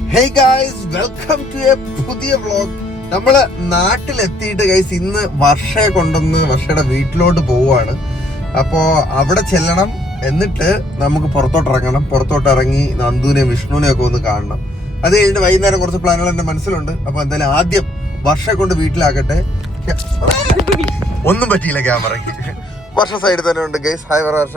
Hey guys, welcome to a പുതിയ vlog. നമ്മള് നാട്ടിലെത്തിയിട്ട് ഗൈസ് ഇന്ന് വർഷയെ കൊണ്ടുവന്ന് വർഷയുടെ വീട്ടിലോട്ട് പോവാണ്. അപ്പോ അവിടെ ചെല്ലണം, എന്നിട്ട് നമുക്ക് പുറത്തോട്ട് ഇറങ്ങി നന്ദുവിനെയും വിഷ്ണുവിനെയും ഒക്കെ ഒന്ന് കാണണം. അത് കഴിഞ്ഞിട്ട് വൈകുന്നേരം കുറച്ച് പ്ലാനുകൾ എന്റെ മനസ്സിലുണ്ട്. അപ്പൊ എന്തായാലും ആദ്യം വർഷയെ കൊണ്ട് വീട്ടിലാക്കട്ടെ. ഒന്നും പറ്റിയില്ല ക്യാമറയ്ക്ക്. വർഷ സൈഡിൽ തന്നെ ഉണ്ട് guys. Hi Varsha.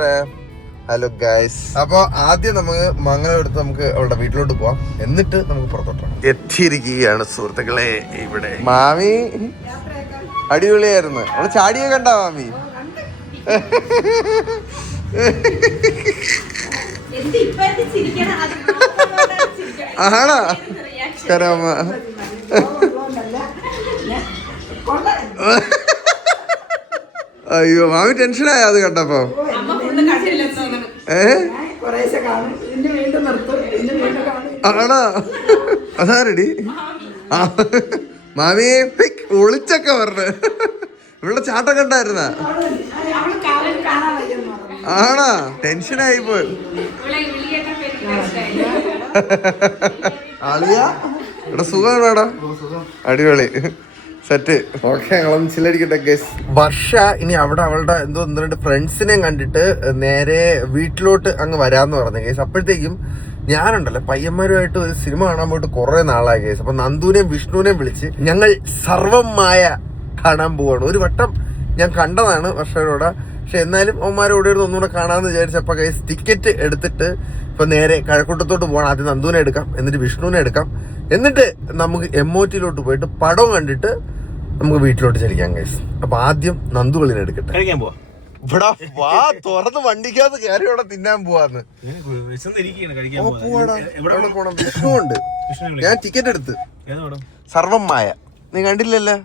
Hello guys. അപ്പൊ ആദ്യം നമുക്ക് മംഗലം എടുത്ത് നമുക്ക് അവളുടെ വീട്ടിലോട്ട് പോവാം, എന്നിട്ട് നമുക്ക് പുറത്തോട്ടാം. എത്തിയിരിക്കുകയാണ് സുഹൃത്തുക്കളെ. ഇവിടെ മാമി അടിപൊളിയായിരുന്നു. അവള് ചാടിയെ കണ്ടാ മാമി? ആണോ? കരാമ. അയ്യോ, മാമി ടെൻഷനായ അത് കണ്ടപ്പോ? ആണോ? അതാരടി? മാമി ഒളിച്ചൊക്കെ പറഞ്ഞ് ഇവിടെ ചാട്ടം കണ്ടായിരുന്ന? ആണോ? ടെൻഷനായി പോയി. ആളിയാ ഇവിടെ സുഖമാണോടാ? അടിപൊളി സെറ്റ്. ഓക്കെ, ഞങ്ങളൊന്ന് ചില്ലടിക്കട്ടെ ഗൈസ്. വർഷ ഇനി അവിടെ അവളുടെ എന്തോ 1-2 ഫ്രണ്ട്സിനെയും കണ്ടിട്ട് നേരെ വീട്ടിലോട്ട് അങ്ങ് വരാന്ന് പറഞ്ഞു ഗൈസ്. അപ്പോഴത്തേക്കും ഞാനുണ്ടല്ലോ പയ്യന്മാരുമായിട്ട് ഒരു സിനിമ കാണാൻ പോയിട്ട് കുറെ നാളായി ഗൈസ്. അപ്പൊ നന്ദുവിനെയും വിഷ്ണുവിനെയും വിളിച്ച് ഞങ്ങൾ സർവമായ കാണാൻ പോവാണ്. ഒരു വട്ടം ഞാൻ കണ്ടതാണ് വർഷയോടെ, പക്ഷെ എന്നാലും അവന്മാരോടെ ഒന്നുകൂടെ കാണാമെന്ന് വിചാരിച്ചപ്പോ ഗൈസ് ടിക്കറ്റ് എടുത്തിട്ട് ഇപ്പൊ നേരെ കഴക്കൂട്ടത്തോട്ട് പോകണം. ആദ്യം നന്ദുവിനെ എടുക്കാം, എന്നിട്ട് വിഷ്ണുവിനെ എടുക്കാം, എന്നിട്ട് നമുക്ക് എംഒടിയിലോട്ട് പോയിട്ട് പടം കണ്ടിട്ട് നമുക്ക് വീട്ടിലോട്ട് ചലിക്കാം ഗൈസ്. അപ്പൊ ആദ്യം നന്ദുകളിനെ എടുക്കട്ടെ. ഇവിടെ വാ തുറന്ന് വണ്ടിക്കകത്ത് കയറി ഇവിടെ തിന്നാൻ പോവാന്ന്. വിഷ്ണു ഉണ്ട്. ഞാൻ ടിക്കറ്റ് എടുത്ത് സർവമായ. നീ കണ്ടില്ലല്ലോ?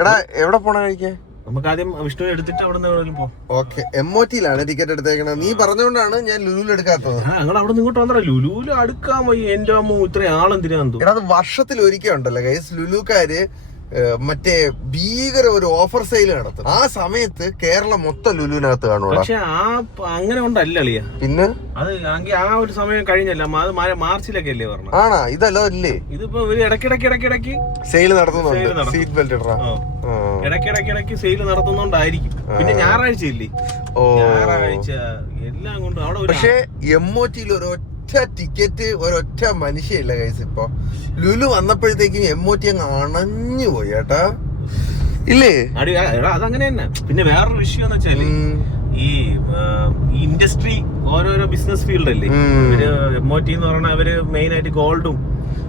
എടാ എവിടെ പോണ കഴിക്കാൻ? നമുക്ക് ആദ്യം വിഷ്ണു എടുത്തിട്ട് അവിടെ നിന്ന്. ഓക്കെ, എംഒടിയിലാണ് ടിക്കറ്റ് എടുത്തേക്കണത്. നീ പറഞ്ഞോണ്ടാണ് ഞാൻ ലുലുവിൽ എടുക്കാത്തത്. ഞങ്ങൾ അവിടെ നിന്ന് ഇങ്ങോട്ട് വന്നോ. ലുലുവിൽ അടുക്കാൻ പോയി. എന്റെ അമ്മ ഇത്രയും ആളെന്തിനാ? എടാ അത് വർഷത്തിൽ ഒരിക്കൽ ഉണ്ടല്ലോ ഗൈസ്, ലുലുക്കാര് മറ്റേ ഭീകര ഒരു ഓഫർ സെയിൽ നടത്തും. ആ സമയത്ത് കേരളം മൊത്തം ലുലുവിനകത്ത് കാണുള്ളൂ. പക്ഷെ അങ്ങനെ കൊണ്ടല്ല അളിയ. പിന്നെ അത് ആ ഒരു സമയം കഴിഞ്ഞല്ല. അത് മാർച്ചിലൊക്കെ അല്ലേ പറഞ്ഞത്? ആണോ? ഇതല്ലോ അല്ലേ? ഇതിപ്പോ ഇടയ്ക്കിടയ്ക്ക് സെയിൽ നടത്തുന്നുണ്ട്. സീറ്റ് ബെൽറ്റ് ഇടയ്ക്കിടയ്ക്ക് സെയിൽ നടത്തുന്നോണ്ടായിരിക്കും. പിന്നെ ഞായറാഴ്ച ഇല്ലേ? ഞായറാഴ്ച എല്ലാം കൊണ്ട് അവിടെ. പക്ഷെ എംഒടിയിൽ ഒരൊറ്റ ടിക്കറ്റ് ഒരൊറ്റ മനുഷ്യയില്ല ഗൈസ്. ഇപ്പൊ ലുലു വന്നപ്പോഴത്തേക്കും എംഒടി അങ്ങ് അണഞ്ഞു പോയി കേട്ടാ, ഇല്ലേ? അതങ്ങനെ തന്നെ. പിന്നെ വേറൊരു വിഷയം എന്ന് വെച്ചാല് ഈ ഇൻഡസ്ട്രി ഓരോരോ ബിസിനസ് ഫീൽഡ് അല്ലേ. എംഒടി എന്ന് പറഞ്ഞാൽ അവര് മെയിൻ ആയിട്ട് ഗോൾഡും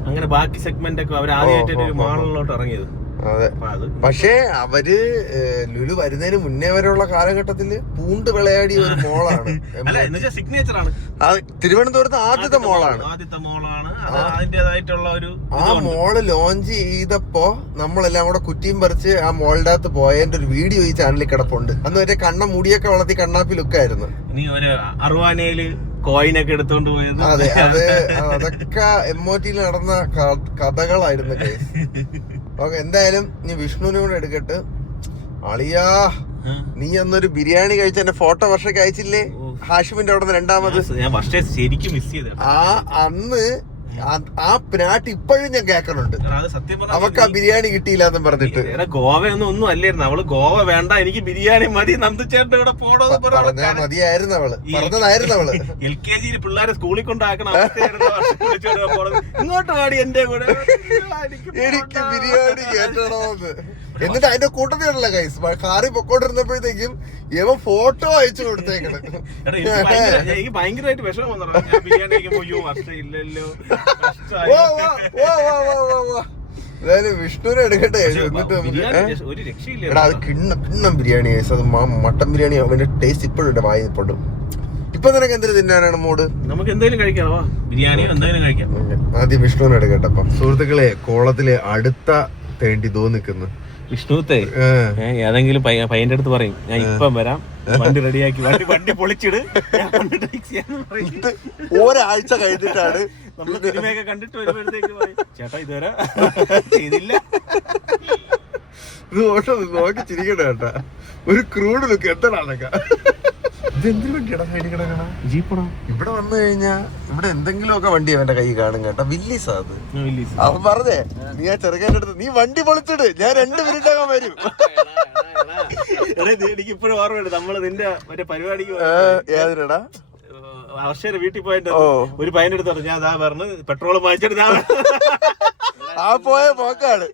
അങ്ങനെ ബാക്കി സെഗ്മെന്റ് ഒക്കെ അവർ ആദ്യമായിട്ട് ഒരു മാളിലോട്ട് ഇറങ്ങിയത്. അതെ, പക്ഷേ അവര് ലുലു വരുന്നതിന് മുന്നേ വരെയുള്ള കാലഘട്ടത്തില് പൂണ്ട് വിളയാടിയ ഒരു മോളാണ്. തിരുവനന്തപുരത്ത് ആദ്യത്തെ മോളാണ്. ആ മോള് ലോഞ്ച് ചെയ്തപ്പോ നമ്മളെല്ലാം കൂടെ കുറ്റിയും പറിച്ച് ആ മോളുടെ അകത്ത് പോയതിന്റെ ഒരു വീഡിയോ ഈ ചാനലിൽ കിടപ്പുണ്ട്. അന്ന് ഒരു കണ്ണ മുടിയൊക്കെ വളർത്തി കണ്ണാപ്പി ലുക്കായിരുന്നു. കോയിനൊക്കെ എടുത്തോണ്ട് പോയത്. അതെ, അതൊക്കെ എംഒടിയിൽ നടന്ന കഥകളായിരുന്നു. ഓക്കെ, എന്തായാലും നീ വിഷ്ണുവിനെ കൂടെ എടുക്കട്ട്. അളിയാ, നീ അന്നൊരു ബിരിയാണി കഴിച്ച എന്റെ ഫോട്ടോ വർഷയ്ക്ക് അയച്ചില്ലേ? ഹാഷിമിന്റെ അവിടെ നിന്ന് 2ാമത്. ഞാൻ ശരിക്കും മിസ് ചെയ്ത അന്ന് ആ നാട്ട് ഇപ്പോഴും ഞാൻ കേൾക്കണുണ്ട്. അവക്ക് ആ ബിരിയാണി കിട്ടിയില്ലെന്നും പറഞ്ഞിട്ട്. ഗോവയൊന്നും അല്ലായിരുന്നു അവള്. ഗോവ വേണ്ട, എനിക്ക് ബിരിയാണി മതി, നന്ദുചേട്ടൻ ഇവിടെ പോണോന്ന് പറഞ്ഞാ മതിയായിരുന്നു അവള്, പറഞ്ഞതായിരുന്നു അവള്. LKG പിള്ളേരെ സ്കൂളിൽ കൊണ്ടാക്കണം. ഇങ്ങോട്ട് പാടി എന്റെ കൂടെ, എനിക്ക് ബിരിയാണി കേട്ടണോന്ന്. എന്നിട്ട് അതിന്റെ കൂട്ടത്തിലുള്ള കൈസ് കാറി പൊക്കോണ്ടിരുന്നപ്പോഴത്തേക്കും ഇവ ഫോട്ടോ അയച്ചു കൊടുത്തേക്കണ്. എനിക്ക് ഭയങ്കരമായിട്ട് വിഷമം വന്നു. വിഷ്ണുവിനെ എടുക്കട്ടെ. എന്നിട്ട് അത് കിണ്ണം ബിരിയാണി കൈസ്. അത് മട്ടൻ ബിരിയാണി. അവന്റെ ടേസ്റ്റ് ഇപ്പോഴും ഉണ്ട് വായി നിൽപ്പുണ്ട്. ഇപ്പൊ നിനക്ക് എന്തെങ്കിലും തിന്നാനാണ് മൂഡ്? നമുക്ക് എന്തെങ്കിലും കഴിക്കാം, ബിരിയാണിയോ എന്തെങ്കിലും കഴിക്കാം. ആദ്യം വിഷ്ണുവിനെ എടുക്കട്ടെ. അപ്പം സുഹൃത്തുക്കളെ, കോളത്തിലെ അടുത്ത തേണ്ടി നിക്കുന്നു വിഷ്ണുത്തെ. ഏതെങ്കിലും പയ്യന്റെ അടുത്ത് പറയും, ഞാൻ ഇപ്പം വരാം, വണ്ടി റെഡിയാക്കി, വണ്ടി പൊളിച്ചിട്, ഒരാഴ്ച കഴിഞ്ഞിട്ടാണ് നമ്മള് സിനിമയൊക്കെ കണ്ടിട്ട് വരുമ്പോഴത്തേക്ക് പറയും, ചേട്ടാ ഇതുവരെ ചെയ്തില്ല. ഇത് നോക്കി ചിരിക്കട്ടെ കേട്ടാ, ഒരു ക്രൂഡ് ലുക്ക് എത്തണ. ഇതെന്തൊരു വണ്ടിയാടാ സൈഡിൽ കിടക്കണ? ജീപ്പടാ. ഇവിടെ വന്നു കഴിഞ്ഞാ ഇവിടെ എന്തെങ്കിലും ഒക്കെ വണ്ടി അവന്റെ കൈ കാണും കേട്ടോ. വില്ലീസാ അത്. അവൻ പറഞ്ഞേ നീ ആ ചെറുക്കൻ്റെ അടുത്ത് നീ വണ്ടി പൊളിച്ചിട്, ഞാൻ 2 മിനിറ്റാകാൻ വരും. എനിക്ക് ഇപ്പോഴും ഓർമ്മയുണ്ട്, നമ്മള് നിന്റെ മറ്റേ പരിപാടിക്ക് ഏതിനടാ വർഷയുടെ വീട്ടിൽ പോയിട്ട് ഒരു പയ്യന്റെ അടുത്ത് പറഞ്ഞു, ഞാൻ അതാ പറഞ്ഞു പെട്രോൾ വാങ്ങിച്ചിട്ട് ആ പോയ പോക്കാണ്.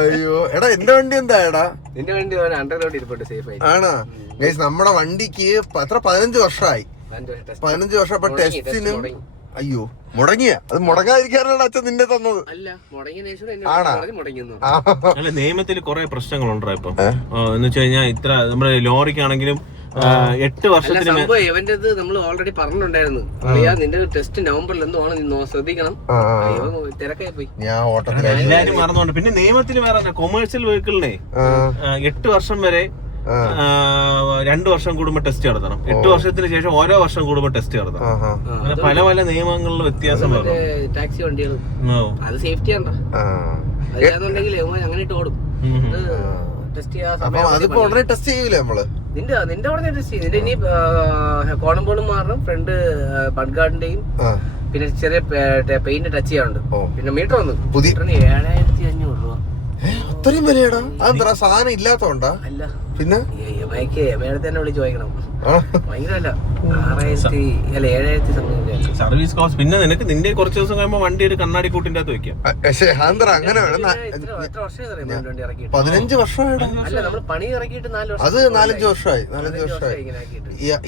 അയ്യോ എടാ എന്റെ വണ്ടി എന്താ എടാ? നിന്റെ വണ്ടി ഇരിപ്പുണ്ട് സേഫ് ആയി. ആണോ ഗൈസ്? നമ്മുടെ വണ്ടിക്ക് എത്ര 15 വർഷമായി. 15 വർഷം. അപ്പൊ ടെസ്റ്റിനും അയ്യോ മുടങ്ങിയ അത് മുടങ്ങാതിരിക്കാനാണ് അച്ഛൻ നിന്നെ തന്നത്. ആണാ? അല്ല, നിയമത്തിൽ കുറെ പ്രശ്നങ്ങളുണ്ടോ ഇപ്പൊ എന്ന് വെച്ച് കഴിഞ്ഞാൽ ഇത്ര നമ്മുടെ ലോറിക്കാണെങ്കിലും 8 വർഷത്തിന് നമ്മൾ ഓൾറെഡി പറഞ്ഞിട്ടുണ്ടായിരുന്നു, നിന്റെ ടെസ്റ്റ് നവംബറിൽ എന്തോ ആണ്, നീ ശ്രദ്ധിക്കണം. തിരക്കായി പോയി, ഞാൻ ഓട്ടത്തിൽ എല്ലാരും മറന്നുകൊണ്ട്. പിന്നെ നിയമത്തിൽ വേറെ കൊമേഴ്സ്യൽ വെഹിക്കിളിനെ 8 വർഷം വരെ 2 വർഷം കൂടുമ്പോ ടെസ്റ്റ് നടത്തണം. 8 വർഷത്തിന് ശേഷം ഓരോ വർഷം കൂടുമ്പോ ടെസ്റ്റ് നടത്തണം. അങ്ങനെ പല പല നിയമങ്ങളിലും വ്യത്യാസം വരണം. ടാക്സി വണ്ടികൾ അത് സേഫ്റ്റി ആണോ, അല്ലാന്നുണ്ടെങ്കിൽ അങ്ങനെ ഇട്ട് ഓടും. ടെസ്റ്റ് ഉടനെ ടെസ്റ്റ് ചെയ്യൂലേ നമ്മള്? നിന്റെ ഉടനെ ടെസ്റ്റ് ചെയ്യും. നിന്റെ ഇനി കോണമ്പോളും മാറണം, ഫ്രണ്ട് ബഡ്ഗാർഡിന്റെയും പിന്നെ ചെറിയ പെയിന്റ് ടച്ച് ചെയ്യാറുണ്ട്. പിന്നെ മീറ്റർ വന്നു 7500 രൂപ. അത്രയും വിലയാടാ? അതെന്താ സാധനം ഇല്ലാത്തോണ്ടാ? അല്ല പിന്നെ മേഡത്തെ തന്നെ വിളിച്ച് ചോദിക്കണം. ഭയങ്കരല്ല 7,000 സംതിങ് സർവീസ് കോസ്റ്റ്. പിന്നെ നിനക്ക് നിന്റെ കുറച്ച് ദിവസം കഴിയുമ്പോ വണ്ടി ഒരു കണ്ണാടി കൂട്ടിന്റെ അകത്ത് വെക്കാം. അങ്ങനെ 15 വർഷമായിട്ട് അല്ല നമ്മൾ പണി ഇറക്കിയിട്ട് 4 വർഷം. അത് 4-5 വർഷമായി. 4-5 വർഷമായി.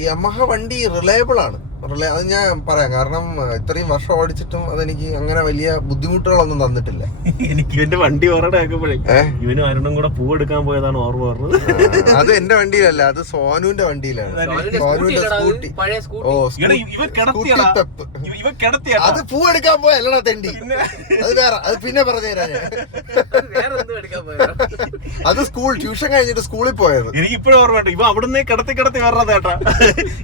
യമഹ വണ്ടി റിലയബിൾ ആണ്. അത് ഞാൻ പറയാം, കാരണം ഇത്രയും വർഷം ഓടിച്ചിട്ടും അതെനിക്ക് അങ്ങനെ വലിയ ബുദ്ധിമുട്ടുകളൊന്നും തന്നിട്ടില്ല. എനിക്ക് ഇവന്റെ വണ്ടി ഓർഡർ ആക്കുമ്പോഴേ ഇവനും അരുണും കൂടെ പൂവെടുക്കാൻ പോയതാണ് ഓർമ്മ പറഞ്ഞത്. അത് എന്റെ വണ്ടിയിലല്ല, അത് സോനുവിന്റെ വണ്ടിയിലാണ്. സോനുവിന്റെ സ്കൂട്ടി. ഓ അത് പൂവെടുക്കാൻ പോയല്ലടാ തെണ്ടി. അത് വേറെ, അത് പിന്നെ പറഞ്ഞുതരാ ഞാൻ. അത് സ്കൂൾ ട്യൂഷൻ കഴിഞ്ഞിട്ട് സ്കൂളിൽ പോയത്. എനിക്ക് ഇപ്പോഴും ഓർമ്മ. ഇവ അവിടുന്ന് കിടത്തി വരണത് കേട്ടാ.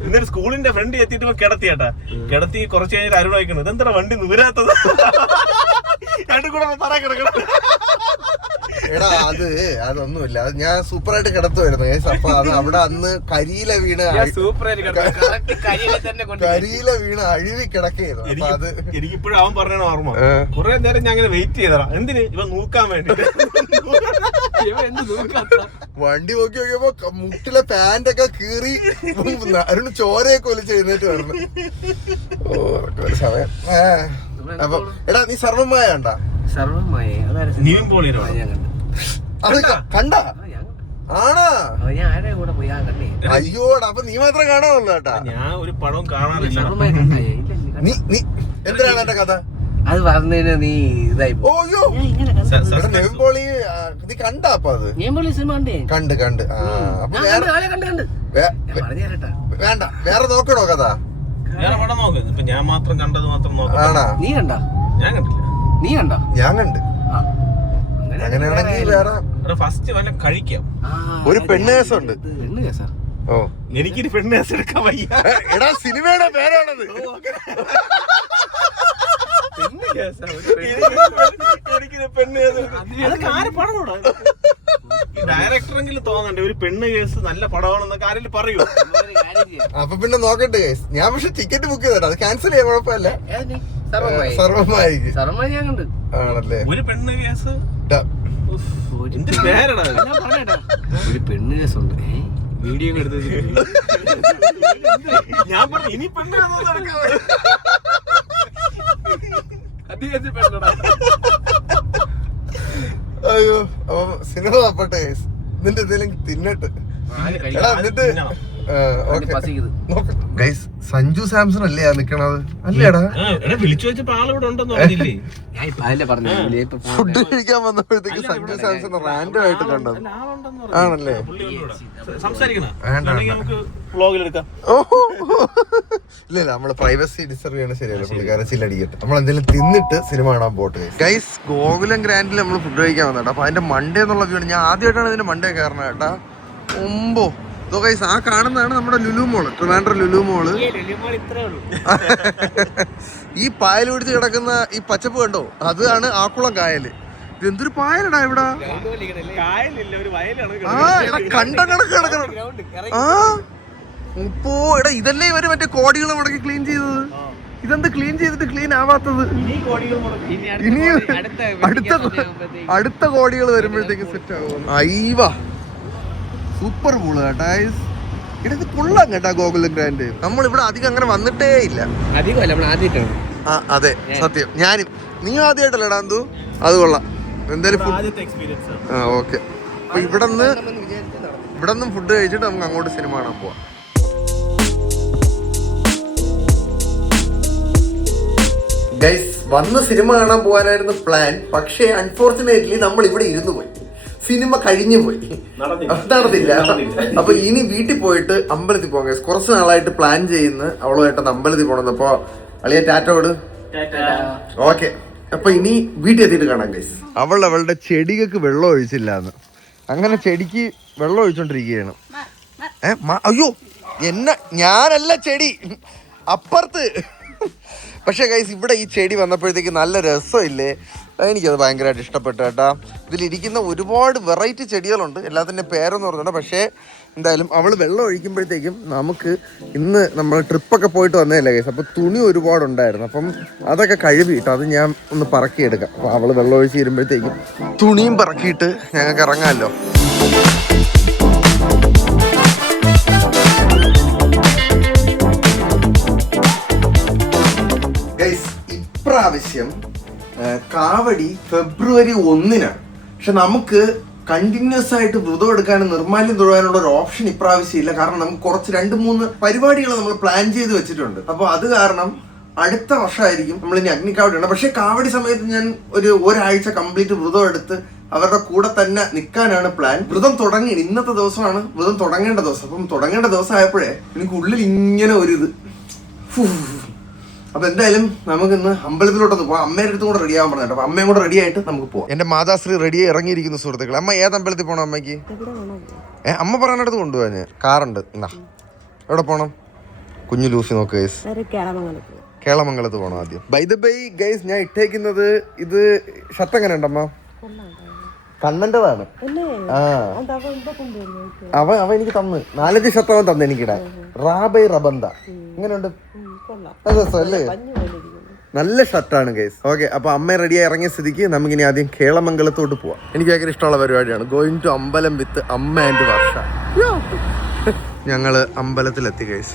ഇന്നൊരു സ്കൂളിന്റെ ഫ്രണ്ട് എത്തിയിട്ട് കിടത്തിയേട്ടാ. കിടത്തി കുറച്ച് കഴിഞ്ഞിട്ട് അരുൺ വയ്ക്കണം, ഇതെന്താ വണ്ടി നൂരാത്തത്? രണ്ടും കൂടെ തറ കിടക്കണം. എടാ അതൊന്നുമില്ല, അത് ഞാൻ സൂപ്പറായിട്ട് കിടത്തുമായിരുന്നു. അപ്പൊ അത് അവിടെ അന്ന് കരിയില വീണ് അഴുവി കിടക്കായിരുന്നു. അപ്പൊ അത് എനിക്കിപ്പോഴും അവൻ പറഞ്ഞ ഓർമ്മ. കുറെ നേരം ഞാൻ അങ്ങനെ വെയിറ്റ് ചെയ്തടാ. എന്തിന്? ഇവ നോക്കാൻ വേണ്ടി. വണ്ടി നോക്കി നോക്കിയപ്പോ മുട്ടിലെ പാന്റൊക്കെ കീറി അരുണ് ചോരയൊക്കെ ഒലിച്ച് എഴുന്നേറ്റ് വരണം. ഓ ഒരു സമയം. അപ്പൊ എടാ നീ സർവമായ കണ്ടാ? അത് കണ്ടാ? ആണാ? അയ്യോടാ, അപ്പൊ നീ മാത്രം കാണാമല്ലോ കേട്ടാ. ഞാൻ ഒരു പടവും കാണാറില്ല. നീ എന്തിനാണ് എന്റെ കഥ? അത് പറഞ്ഞതിന് നീ ഇതായി. ഓയ്യോ നെവിൻപോളി നീ കണ്ടാ? അപ്പൊ അത് കണ്ട് അപ്പൊ വേണ്ട, വേറെ നോക്കണോ കഥ? ഞാൻ മാത്രം കണ്ടത് മാത്രം നോക്കാം. ആണാ? നീ കണ്ടാ? ഞാൻ കണ്ടില്ല. നീ കണ്ടാ? ഞാൻ കണ്ട്. അങ്ങനെയാണെങ്കിൽ വേറെ ഫസ്റ്റ് വല്ല കഴിക്കാം. ഒരു പെണ്ണ് കേസുണ്ട്. ഓ എനിക്കൊരു പെണ്ണ് കേസ് എടുക്കാൻ വയ്യ. എടാ സിനിമയുടെ പേരാണത്. ഡയറക്ടറെങ്കിലും തോന്നണ്ടേ ഒരു പെണ്ണ് കേസ് നല്ല പടമാണെന്നൊക്കെ ആരെങ്കിലും പറയൂ? അപ്പൊ പിന്നെ നോക്കട്ടെ കേസ്. ഞാൻ പക്ഷെ ടിക്കറ്റ് ബുക്ക് ചെയ്തോ, അത് ക്യാൻസൽ ചെയ്യാൻ കുഴപ്പമില്ല. സർവമായിക്ക് ആണല്ലേ? ഒരു പെണ്ണ് കേസ്. ഒരു പെണ്ണ് കേസുണ്ട്. വീഡിയോ എടുത്തത് ഞാൻ പറഞ്ഞു ഇനി പെണ്ണ് അയ്യോ. അപ്പൊ സിനിമ തപ്പട്ടെ കേസ്. നിന്റെ എന്തെങ്കിലും തിന്നിട്ട് എന്നിട്ട് സഞ്ജു സാംസൺ അല്ലേ നിക്കണത്? അല്ലേടാ വിളിച്ചു വെച്ചപ്പോ ആളിവിടെ ഉണ്ടെന്ന് പറഞ്ഞില്ലേ? ഫുഡ് കഴിക്കാൻ വന്നപ്പോഴത്തേക്ക് സഞ്ജു സാംസൺ റാൻഡം ആയിട്ട് കണ്ടത് ആണല്ലേ? ഇല്ല നമ്മള് പ്രൈവസി ഡിസർവ് ചെയ്യണ ശരിയല്ല. പുള്ളിക്കാരൻ ചില്ലടിക്കട്ടെ. നമ്മൾ എന്തെങ്കിലും തിന്നിട്ട് സിനിമ കാണാൻ പോട്ടെ ഗൈസ്. ഗോകുലം ഗ്രാൻഡിൽ നമ്മൾ ഫുഡ് കഴിക്കാൻ വന്നേട്ടാ. അപ്പൊ അതിന്റെ മണ്ടേ എന്നുള്ള വ്യൂ ആണ്. ഞാൻ ആദ്യമായിട്ടാണ് ഇതിന്റെ മണ്ടേ കയറണ കേട്ടാ. ഒമ്പോ ആ കാണുന്നതാണ് നമ്മുടെ ലുലു മോള്, ട്രിവാൻഡ്രം ലുലു മോള്. ഈ പായൽ പിടിച്ച് കിടക്കുന്ന ഈ പച്ചപ്പ് കണ്ടോ, അതാണ് ആക്കുളം കായല്. എന്തൊരു പായലടാ ഇവിടെ. കണ്ടങ്ങണക്ക് കിടക്കണം. ആ ഇപ്പോ എടാ ഇതല്ലേ ഇവര് മറ്റേ കോടികൾ മുടക്കി ക്ലീൻ ചെയ്തത്. ഇതെന്ത് ക്ലീൻ ചെയ്തിട്ട് ക്ലീൻ ആവാത്തത്? ഇനി അടുത്ത കോടികൾ വരുമ്പോഴത്തേക്ക് സെറ്റ് ആകും. അയ്യവാ സൂപ്പർ പൂള് കേട്ടാ. ഇത് കൊള്ളാം കേട്ടാ ഗോകുലം ഗ്രാൻഡ്. നമ്മൾ ഇവിടെ അധികം അങ്ങനെ വന്നിട്ടേ ഇല്ല. ആ അതെ സത്യം. ഞാനും നീ ആദ്യമായിട്ടല്ലേടാ എന്തു? അത് കൊള്ളാം എന്തായാലും. ആ ഓക്കെ. അപ്പൊ ഇവിടെ നിന്നും ഫുഡ് കഴിച്ചിട്ട് നമുക്ക് അങ്ങോട്ട് സിനിമ കാണാൻ പോവാം. ഗൈസ് വന്ന് സിനിമ കാണാൻ പോകാനായിരുന്നു പ്ലാൻ. പക്ഷേ അൺഫോർച്ചുനേറ്റ്ലി നമ്മൾ ഇവിടെ ഇരുന്നു പോയി. സിനിമ കഴിഞ്ഞു പോയി, നടന്നില്ല. അപ്പൊ ഇനി വീട്ടിൽ പോയിട്ട് അമ്പലത്തിൽ പോകാം ഗൈസ്. കുറച്ച് നാളായിട്ട് പ്ലാൻ ചെയ്യുന്ന അവളുമായിട്ട് അമ്പലത്തിൽ പോകണം. അപ്പൊ അളിയ ടാറ്റോട് ഓക്കെ. അപ്പൊ ഇനി വീട്ടിൽ എത്തിയിട്ട് കാണാം ഗൈസ്. അവളുടെ ചെടികൾക്ക് വെള്ളം ഒഴിച്ചില്ലാന്ന്, അങ്ങനെ ചെടിക്ക് വെള്ളം ഒഴിച്ചോണ്ടിരിക്കുകയാണ്. അയ്യോ ഞാനല്ല ചെടി അപ്പുറത്ത്. പക്ഷേ ഗൈസ് ഇവിടെ ഈ ചെടി വന്നപ്പോഴത്തേക്ക് നല്ല രസമില്ലേ? എനിക്കത് ഭയങ്കരമായിട്ട് ഇഷ്ടപ്പെട്ടു കേട്ടാ. ഇതിലിരിക്കുന്ന ഒരുപാട് വെറൈറ്റി ചെടികളുണ്ട്, എല്ലാത്തിൻ്റെ പേരൊന്നും പറഞ്ഞിട്ടുണ്ട്. പക്ഷേ എന്തായാലും അവൾ വെള്ളം ഒഴിക്കുമ്പോഴത്തേക്കും നമുക്ക് ഇന്ന് നമ്മൾ ട്രിപ്പൊക്കെ പോയിട്ട് വന്നതല്ലേ ഗൈസ്, അപ്പോൾ തുണി ഒരുപാടുണ്ടായിരുന്നു. അപ്പം അതൊക്കെ കഴുകിയിട്ട് അത് ഞാൻ ഒന്ന് പറക്കിയെടുക്കാം. അപ്പോൾ അവൾ വെള്ളം ഒഴിച്ച് തരുമ്പോഴത്തേക്കും തുണിയും പറക്കിയിട്ട് ഞങ്ങൾക്ക് ഇറങ്ങാമല്ലോ. ഗൈസ് ഇപ്രാവശ്യം കാവടി ഫെബ്രുവരി 1-നാണ്. പക്ഷെ നമുക്ക് കണ്ടിന്യൂസ് ആയിട്ട് വ്രതം എടുക്കാനും നിർമ്മാല്യം തൊഴുവാനുള്ള ഒരു ഓപ്ഷൻ ഇപ്രാവശ്യം ഇല്ല. കാരണം നമുക്ക് കുറച്ച് 2-3 പരിപാടികൾ നമ്മൾ പ്ലാൻ ചെയ്ത് വെച്ചിട്ടുണ്ട്. അപ്പോൾ അത് കാരണം അടുത്ത വർഷമായിരിക്കും നമ്മൾ ഇനി അഗ്നിക്കാവടി ഉണ്ട്. പക്ഷേ കാവടി സമയത്ത് ഞാൻ ഒരാഴ്ച കംപ്ലീറ്റ് വ്രതം എടുത്ത് അവരുടെ കൂടെ തന്നെ നിൽക്കാനാണ് പ്ലാൻ. വ്രതം തുടങ്ങി, ഇന്നത്തെ ദിവസമാണ് വ്രതം തുടങ്ങേണ്ട ദിവസം. അപ്പം തുടങ്ങേണ്ട ദിവസം ആയപ്പോഴേ എനിക്ക് ഉള്ളിൽ ഇങ്ങനെ അപ്പൊ എന്തായാലും നമുക്ക് ഇന്ന് അമ്പലത്തിലോട്ടൊന്ന് പോവാം. അമ്മയുടെ അടുത്തും കൂടെ റെഡി ആവാൻ പറഞ്ഞിട്ട്, അപ്പൊ അമ്മയും കൂടെ റെഡി ആയിട്ട് നമുക്ക് പോവാം. എന്റെ മാതാശ്രീ റെഡി ഇറങ്ങിയിരിക്കുന്നു സുഹൃത്തുക്കൾ. അമ്മ ഏത് അമ്പലത്തിൽ പോകണം അമ്മയ്ക്ക്? അമ്മ പറയാനടുത്ത് കൊണ്ടുപോകാൻ കാറുണ്ട്. എന്നാ എവിടെ പോണം? കുഞ്ഞു ലൂസി നോക്ക് ഗൈസ്, കേളമംഗലത്ത് പോകണം ആദ്യം. ബൈ ദ ബൈ ഗൈസ്, ഞാൻ ഇട്ടേക്കുന്നത് ഇത് ഷർട്ട് എങ്ങനെ ഉണ്ടമ്മ? കണ്ണൻ്റെതാണ്. അവൻ എനിക്ക് തന്ന് 4 ഷർട്ട് അവൻ തന്നെ എനിക്കിടാൻ. റാബൈ റബന്ത ഇങ്ങനെയുണ്ട്, അല്ലേ? നല്ല ഷർട്ടാണ് ഗൈസ്. ഓക്കെ, അപ്പൊ അമ്മ റെഡിയായി ഇറങ്ങിയ സ്ഥിതിക്ക് നമുക്കിനി ആദ്യം കേളമംഗലത്തോട്ട് പോവാം. എനിക്ക് ഭയങ്കര ഇഷ്ടമുള്ള പരിപാടിയാണ് ഗോയിങ് ടു അമ്പലം വിത്ത് അമ്മ ആൻഡ് വർഷ. ഞങ്ങള് അമ്പലത്തിലെത്തി ഗൈസ്,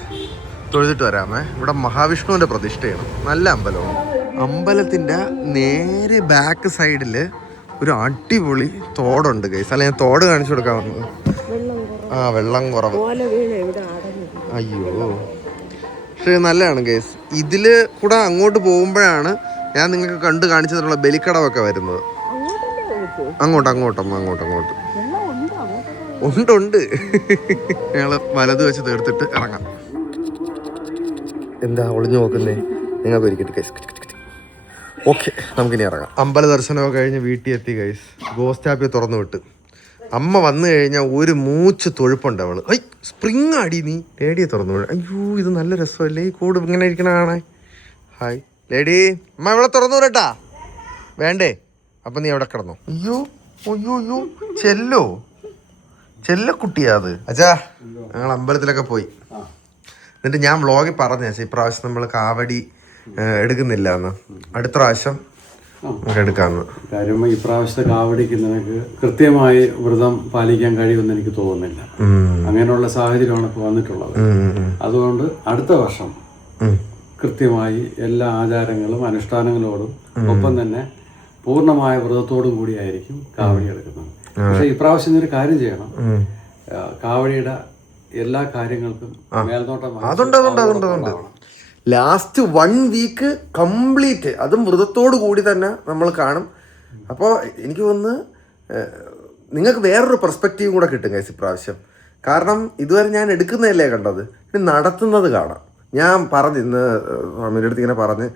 തൊഴുതിട്ട് വരാമേ. ഇവിടെ മഹാവിഷ്ണുവിന്റെ പ്രതിഷ്ഠയാണ്, നല്ല അമ്പലമാണ്. അമ്പലത്തിന്റെ നേരെ ബാക്ക് സൈഡില് ഒരു അടിപൊളി തോടുണ്ട് ഗൈസ്. അല്ല ഞാൻ തോട് കാണിച്ചു കൊടുക്കാൻ വന്നത്. വെള്ളം കുറവ്. അയ്യോ, പക്ഷേ നല്ലതാണ് ഗൈസ്. ഇതില് കൂടെ അങ്ങോട്ട് പോകുമ്പോഴാണ് ഞാൻ നിങ്ങൾക്ക് കണ്ടു കാണിച്ചിട്ടുള്ള ബലിക്കടവൊക്കെ വരുന്നത്. അങ്ങോട്ട് ഉണ്ട്. ഞങ്ങള് വലത് വെച്ച് തീർത്തിട്ട് ഇറങ്ങാം. എന്താ ഒളിഞ്ഞു നോക്കുന്നേ? നിങ്ങൾക്ക് ഒരിക്കട്ട് ഗൈസ്. ഓക്കെ, നമുക്കിനി ഇറങ്ങാം. അമ്പല ദർശനമൊക്കെ കഴിഞ്ഞ് വീട്ടിൽ എത്തി ഗൈസ്. ഗോസ്റ്റാപ്പി തുറന്നു വിട്ട് അമ്മ വന്നു കഴിഞ്ഞാൽ ഒരു മൂച്ച് തൊഴുപ്പുണ്ട് അവള്. സ്പ്രിങ് അടി നീ ലേഡിയെ തുറന്നു വിടും. അയ്യോ ഇത് നല്ല രസമല്ലേ ഈ കൂട് ഇങ്ങനെ ഇരിക്കണ കാണാൻ. ഹായ് ലേഡി, അമ്മ ഇവിടെ തുറന്നു വിടട്ടാ. വേണ്ടേ? അപ്പൊ നീ എവിടെ കിടന്നോ? അയ്യോ ചെല്ലക്കുട്ടിയാ അത്. അച്ഛാ ഞങ്ങൾ അമ്പലത്തിലൊക്കെ പോയി. എന്നിട്ട് ഞാൻ വ്ളോഗിൽ പറഞ്ഞു ഇപ്രാവശ്യം നമ്മൾ കാവടി എടുക്കുന്നില്ല എന്ന്, അടുത്ത പ്രാവശ്യം എടുക്കാന്ന്. കാര്യം ഇപ്രാവശ്യത്തെ കാവടിക്ക് നിനക്ക് കൃത്യമായി വ്രതം പാലിക്കാൻ കഴിയുമെന്ന് എനിക്ക് തോന്നുന്നില്ല. അങ്ങനെയുള്ള സാഹചര്യമാണ് ഇപ്പോൾ വന്നിട്ടുള്ളത്. അതുകൊണ്ട് അടുത്ത വർഷം കൃത്യമായി എല്ലാ ആചാരങ്ങളും അനുഷ്ഠാനങ്ങളോടും ഒപ്പം തന്നെ പൂർണ്ണമായ വ്രതത്തോടും കൂടിയായിരിക്കും കാവടി എടുക്കുന്നത്. പക്ഷെ ഇപ്രാവശ്യം ഒരു കാര്യം ചെയ്യണം, കാവടിയുടെ എല്ലാ കാര്യങ്ങൾക്കും മേൽനോട്ടം. ലാസ്റ്റ് 1 വീക്ക് കംപ്ലീറ്റ് അതും വ്രതത്തോടു കൂടി തന്നെ നമ്മൾ കാണും. അപ്പോൾ എനിക്ക് തോന്നുന്നു നിങ്ങൾക്ക് വേറൊരു പെർസ്പെക്റ്റീവ് കൂടെ കിട്ടും ഗൈസ് ഇപ്രാവശ്യം. കാരണം ഇതുവരെ ഞാൻ എടുക്കുന്നതല്ലേ കണ്ടത്, ഇനി നടത്തുന്നത് കാണാം. ഞാൻ പറഞ്ഞു ഇന്ന് സ്വാമിയുടെ അടുത്ത് ഇങ്ങനെ പറഞ്ഞ്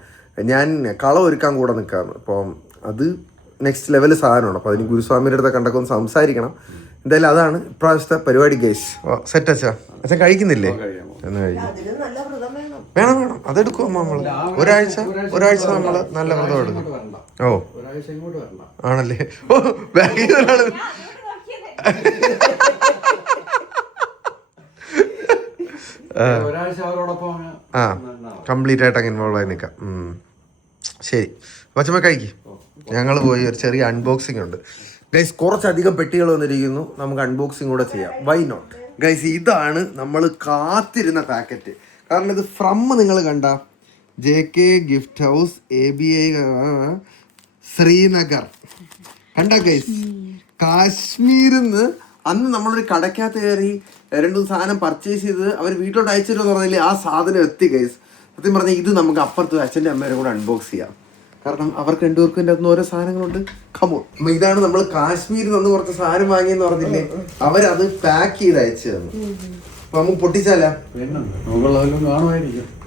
ഞാൻ കളം ഒരുക്കാൻ കൂടെ നിൽക്കാമെന്ന്. അപ്പോൾ അത് നെക്സ്റ്റ് ലെവൽ സാധനമാണ്. അപ്പോൾ അതിന് ഗുരുസ്വാമിയുടെ അടുത്ത് കണ്ടൊക്കെ ഒന്ന് സംസാരിക്കണം. എന്തായാലും അതാണ് ഇപ്രാവശ്യത്തെ പരിപാടി ഗൈസ്. സെറ്റ് അച്ഛാ, അച്ഛൻ കഴിക്കുന്നില്ലേ? എന്ന് കഴിക്കും. വേണം വേണം, അതെടുക്കും അമ്മ നമ്മള്. ഒരാഴ്ച നമ്മള് നല്ല വ്രതം എടുക്കും. ഓ ആണല്ലേ? ഓ ബാഗിൽ ആ കംപ്ലീറ്റ് ആയിട്ട് അങ്ങ് ഇൻവോൾവ് ആയി നിൽക്കാം. ശരി, പച്ചമ്മ കഴിക്കും. ഞങ്ങൾ പോയി ഒരു ചെറിയ അൺബോക്സിംഗ് ഉണ്ട് ഗൈസ്. കുറച്ചധികം പെട്ടികൾ വന്നിരിക്കുന്നു, നമുക്ക് അൺബോക്സിംഗ് കൂടെ ചെയ്യാം. Why not guys? ഇതാണ് നമ്മൾ കാത്തിരുന്ന പാക്കറ്റ്. കാരണം ഇത് ഫ്രം നിങ്ങൾ കണ്ട JK gift house ABI Srinagar കണ്ട ഗൈസ്. കാശ്മീരിൽ നിന്ന് അന്ന് നമ്മളൊരു കടക്കകത്ത് കയറി 2 സാധനം പർച്ചേസ് ചെയ്ത് അവർ വീട്ടിലോട്ട് അയച്ചിട്ടെന്ന് പറഞ്ഞില്ലേ, ആ സാധനം എത്തി ഗൈസ്. സത്യം പറഞ്ഞാൽ ഇത് നമുക്ക് അപ്പുറത്ത് അച്ഛൻ്റെ അമ്മേരെ കൂടെ അൺബോക്സ് ചെയ്യാം. കാരണം അവർക്ക് 2 പേർക്കും എൻ്റെ അകത്തുനിന്ന് ഓരോ സാധനങ്ങളുണ്ട്. കമോൺ. ഇതാണ് നമ്മൾ കാശ്മീരിൽ നിന്ന് കുറച്ച് സാധനം വാങ്ങിയെന്ന് പറഞ്ഞില്ലേ, അവരത് പാക്ക് ചെയ്ത് അയച്ചു തന്നു. അപ്പൊ നമുക്ക് പൊട്ടിച്ചാലാ?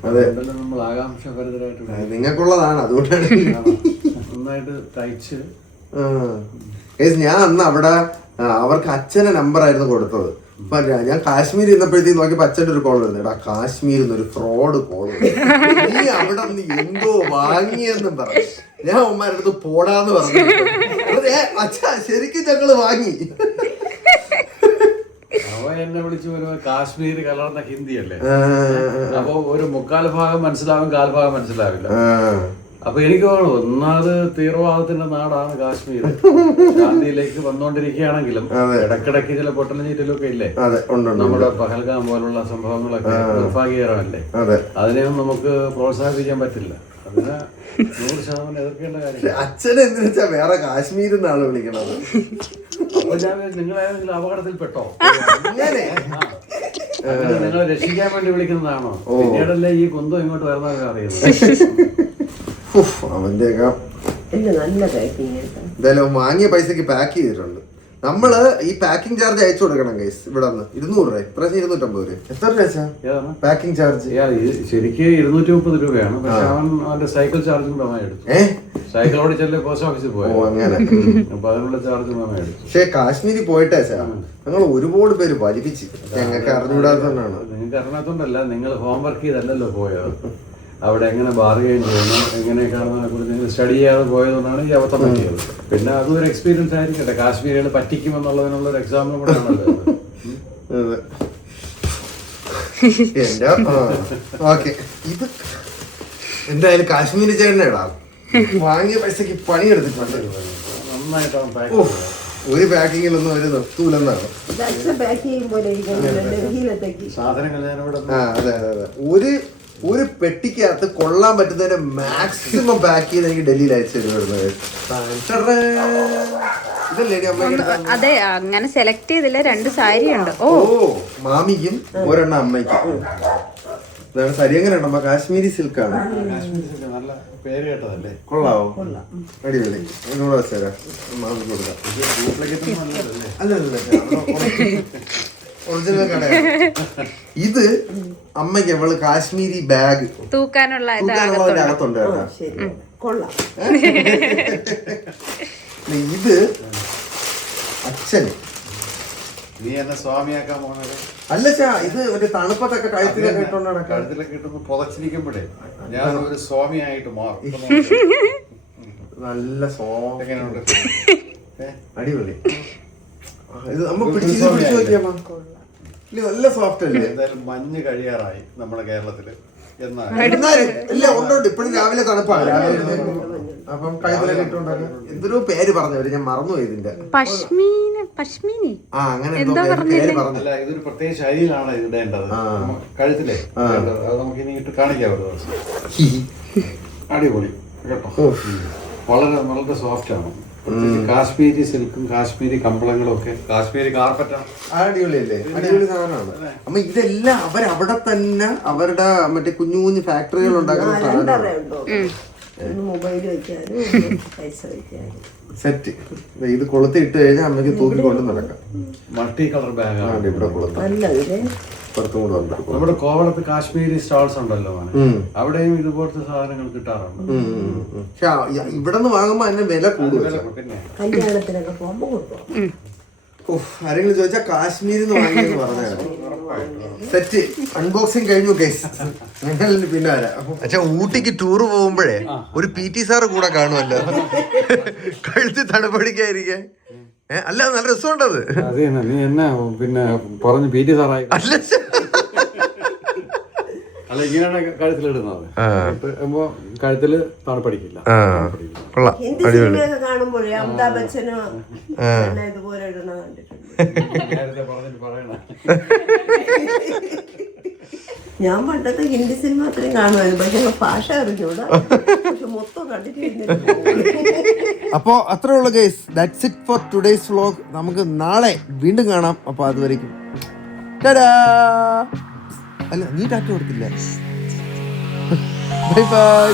അതെ, നിങ്ങൾക്കുള്ളതാണ്, അതുകൊണ്ടാണ് നന്നായിട്ട് തയ്ച്ച്. ഞാൻ അന്ന് അവിടെ അവർക്ക് അച്ഛന്റെ നമ്പർ ആയിരുന്നു കൊടുത്തത്. അപ്പൊ ഞാൻ കാശ്മീർ ഇരുന്നപ്പോഴത്തേക്ക് നോക്കിയപ്പോ അച്ഛൻ്റെ ഒരു കോൾ വരുന്നത്, എടാ കാശ്മീരിൽ നിന്ന് ഒരു ഫ്രോഡ് കോൾ, നീ അവിടെ നിന്ന് എന്തോ വാങ്ങിയെന്നും പറഞ്ഞു. ഞാൻ ഉമ്മാരുടെ അടുത്ത് പോടാന്ന് പറഞ്ഞു. അച്ഛാ ശരിക്കും ഞങ്ങള് വാങ്ങി. അവ എന്നെ വിളിച്ചു കാശ്മീര് കലർന്ന ഹിന്ദി അല്ലേ, അപ്പൊ ഒരു 3/4 ഭാഗം മനസ്സിലാവും, 1/4 ഭാഗം മനസ്സിലാവില്ല. അപ്പൊ എനിക്ക് തോന്നുന്നു ഒന്നാമത് തീവ്രവാദത്തിന്റെ നാടാണ് കാശ്മീർ. ഗാന്ധിയിലേക്ക് വന്നുകൊണ്ടിരിക്കുകയാണെങ്കിലും ഇടക്കിടക്ക് ചില പൊട്ടലും ചീറ്റലൊക്കെ ഇല്ലേ, നമ്മുടെ പഹൽഗാം പോലുള്ള സംഭവങ്ങളൊക്കെ നിർഭാഗ്യകരമല്ലേ. അതിനെയൊന്നും നമുക്ക് പ്രോത്സാഹിപ്പിക്കാൻ പറ്റില്ല. അതിനെ 100% എതിർക്കേണ്ട കാര്യം. അച്ഛനെ എന്തിനു വെച്ചാ വേറെ കാശ്മീരിൽ നിന്നാണ് വിളിക്കണത്. അപ്പൊ ഞാൻ നിങ്ങളേതെങ്കിലും അപകടത്തിൽപ്പെട്ടോ? നിങ്ങളെ രക്ഷിക്കാൻ വേണ്ടി വിളിക്കുന്നതാണോ? പിന്നീടല്ലേ ഈ കുന്തം ഇങ്ങോട്ട് വരുന്നതൊക്കെ അറിയുന്നത്. അവന്റെയൊക്കെ എന്തായാലും വാങ്ങിയ പൈസക്ക് പാക്ക് ചെയ്തിട്ടുണ്ട്. നമ്മള് ഈ പാക്കിംഗ് ചാർജ് അയച്ചു കൊടുക്കണം ഗൈസ്. ഇവിടെ നിന്ന് 200 രൂപ, ഇപ്രാവശ്യം 250 രൂപ. എത്ര രൂപ പാക്കിംഗ് ചാർജ്? ശരിക്ക് 230 രൂപയാണ്. പക്ഷെ അവന്റെ സൈക്കിൾ ചാർജും നന്നായി എടുത്തു. സൈക്കിൾ ഓടിച്ചല്ലേ പോസ്റ്റ് ഓഫീസിൽ പോയി, അങ്ങനെ അപ്പൊ അതിനുള്ള ചാർജ് നന്നായി എടുത്തു. പക്ഷെ കാശ്മീരിൽ പോയിട്ടേ ഞങ്ങൾ ഒരുപാട് പേര് വലിപ്പിച്ച്, ഞങ്ങൾക്ക് അറിഞ്ഞുകൂടാത്തതാണ്. നിങ്ങൾക്ക് അറിഞ്ഞാത്തോണ്ടല്ല, നിങ്ങൾ ഹോംവർക്ക് ചെയ്തല്ലോ പോയത്. അവിടെ എങ്ങനെ ബാർഗെയിൻ ചെയ്യണം, എങ്ങനെയൊക്കെയാണെന്നതിനെ കുറിച്ച് നിങ്ങൾ സ്റ്റഡി ചെയ്യാതെ പോയതുകൊണ്ടാണ് ഈ അവസ്ഥ പറ്റിയത്. പിന്നെ അതും ഒരു എക്സ്പീരിയൻസ് ആയിരിക്കട്ടെ, കാശ്മീരികൾ പറ്റിക്കുമെന്നുള്ളതിനുള്ള ഒരു എക്സാമ്പിൾ കൂടെ ആണല്ലോ. ഓക്കെ, ഇത് എന്തായാലും കാശ്മീരി ചേട്ടനെ ഇടാം. വാങ്ങിയ പൈസക്ക് പണിയെടുത്തിട്ടുണ്ട്. നന്നായിട്ടാണ് പാക്ക്. ഒരു പാക്കിങ്ങിലൊന്നും ഒരു നിർത്തൂലെന്നാണ്. സാധനങ്ങൾ ഞാനിവിടെ അതെ അതെ അതെ, ഒരു പെട്ടിക്കകത്ത് കൊള്ളാൻ പറ്റുന്നതിന്റെ മാക്സിമം പാക്ക് ചെയ്ത് എനിക്ക് ഡൽഹിയിൽ അയച്ചു തരുന്നത്. ഇതല്ലേ അതെ, അങ്ങനെ സെലക്ട് ചെയ്തില്ല. 2 സാരി ഉണ്ട്. ഓ മാമിക്കും ഒരെണ്ണം അമ്മയ്ക്കും. ഇതാണ് സാരി. എങ്ങനെയുണ്ട് അമ്മ? കാശ്മീരി സിൽക്കാണ്. നല്ല പേര് കേട്ടതല്ലേ? കൊള്ളാവോ? അടിപൊളി. എന്നോട് വെച്ചാ മാമിക്ക് കൊടുക്കാം. അല്ലല്ലേ, ഒറിജിനൽ കടയാണ് ഇത്. അമ്മയ്ക്ക് അവള് കാശ്മീരി ബാഗ് തൂക്കാനുള്ള അകത്തുണ്ട് കേട്ടോ. ഇത് അച്ഛന്. നീ എന്നെ സ്വാമിയാക്കാൻ പോകുന്നത് അല്ല ചാ, ഇത് ഒരു തണുപ്പത്തൊക്കെ കഴുത്തിലൊക്കെ ഇട്ടോണ്ടാണ്. കഴുത്തിലൊക്കെ ഇട്ടൊന്ന് പുതച്ചിരിക്കുമ്പോഴേ ഞാൻ ഒരു സ്വാമിയായിട്ട് മാറും. നല്ല സോഫ്റ്റ്. എങ്ങനെയുണ്ട്? അടിപൊളി. ഇത് നമ്മ പിടിച്ചു നോക്കിയാ നല്ല സോഫ്റ്റ് അല്ലേ? എന്തായാലും മഞ്ഞ് കഴിയാറായി നമ്മുടെ കേരളത്തില്. ഇല്ല, ഉണ്ടോണ്ട് ഇപ്പഴും രാവിലെ തണുപ്പാണ്. അപ്പം കഴുത്തിലൊക്കെ ഇട്ടോണ്ടാണ്. എന്തൊരു പേര് പറഞ്ഞവര്, ഞാൻ മറന്നുപോയി ഇതിന്റെ. പശ്മീനി അങ്ങനെ പേര് പറഞ്ഞില്ല. ഇതൊരു പ്രത്യേക ശൈലിയിലാണ് ഇടേണ്ടത് കഴുത്തിലെ. അത് നമുക്ക് ഇനി ഇട്ട് കാണിക്കാം ഒരു ദിവസം. അടിപൊളി കേട്ടോ, വളരെ വളരെ സോഫ്റ്റ് ആണ്. കാശ്മീരി സിൽക്കും കാശ്മീരി കമ്പളങ്ങളും ഒക്കെ, കാശ്മീരി കാർപ്പറ്റാണ്. അടിപൊളിയല്ലേ? അടിപൊളി സാധനമാണ് അമ്മ. ഇതെല്ലാം അവരവിടെ തന്നെ അവരുടെ മറ്റേ കുഞ്ഞു കുഞ്ഞു ഫാക്ടറികൾ ഉണ്ടാക്കുന്ന സാധനമാണ്. സെറ്റ്. ഇത് കൊളുത്തി ഇട്ട് കഴിഞ്ഞാൽ അമ്മയ്ക്ക് തൂക്കിക്കൊണ്ട് നടക്കാം. മൾട്ടി കളർ ബാഗാണ് ഇവിടെ കൊളുത്ത്. നമ്മുടെ കോവളത്ത് കാശ്മീരി സ്റ്റാൾസ് ഉണ്ടല്ലോ, അവിടെയും ഇതുപോലത്തെ സാധനങ്ങൾ കിട്ടാറുണ്ട്. പക്ഷെ ഇവിടെ നിന്ന് വാങ്ങുമ്പോ അതിന്റെ വില കൂടുതൽ. കല്യാണത്തിനൊക്കെ പോകുമ്പോ കൊടുക്കും. ആരെങ്കിലും ചോദിച്ചാൽ കാശ്മീരിൽ നിന്ന് വാങ്ങിയെന്ന് പറഞ്ഞാണ്. സെറ്റ് അൺബോക്സിങ് കഴിഞ്ഞു ഗൈസ്. ഞങ്ങൾ പിന്നെ വരാം. അച്ഛാ ഊട്ടിക്ക് ടൂർ പോകുമ്പോഴേ ഒരു PT സാറ് കൂടെ കാണുമല്ലോ, കഴുത്തി തണുപ്പടിക്കായിരിക്കാൻ. അല്ല നല്ല രസമുണ്ടത്. അത് നീ എന്നാ പിന്നെ പറഞ്ഞു PT സാറായി. അല്ല ഇങ്ങനെയാണ് കഴുത്തിലിടുന്നത്. കഴുത്തില് തണുപ്പടിക്കില്ല. കൊള്ളാം, അടിപൊളി. കാണുമ്പോഴേ അമിതാഭ് ബച്ചനോ ഇതുപോലെ ഇടുന്ന കണ്ടിട്ടുണ്ട്. ഞാൻ പണ്ടത്തെ ഹിന്ദി സിനിമ അത്രയും കാണുമായിരുന്നു, പക്ഷെ ഭാഷ അറിഞ്ഞൂടാ, പക്ഷെ മൊത്തം കണ്ടിട്ട്. അപ്പോ അത്രേ ഉള്ളു guys. That's it for today's vlog. നമുക്ക് നാളെ വീണ്ടും കാണാം. അപ്പൊ അതുവരെയ്ക്കും അല്ല നീ ടാറ്റ കൊടുത്തില്ല. Bye bye.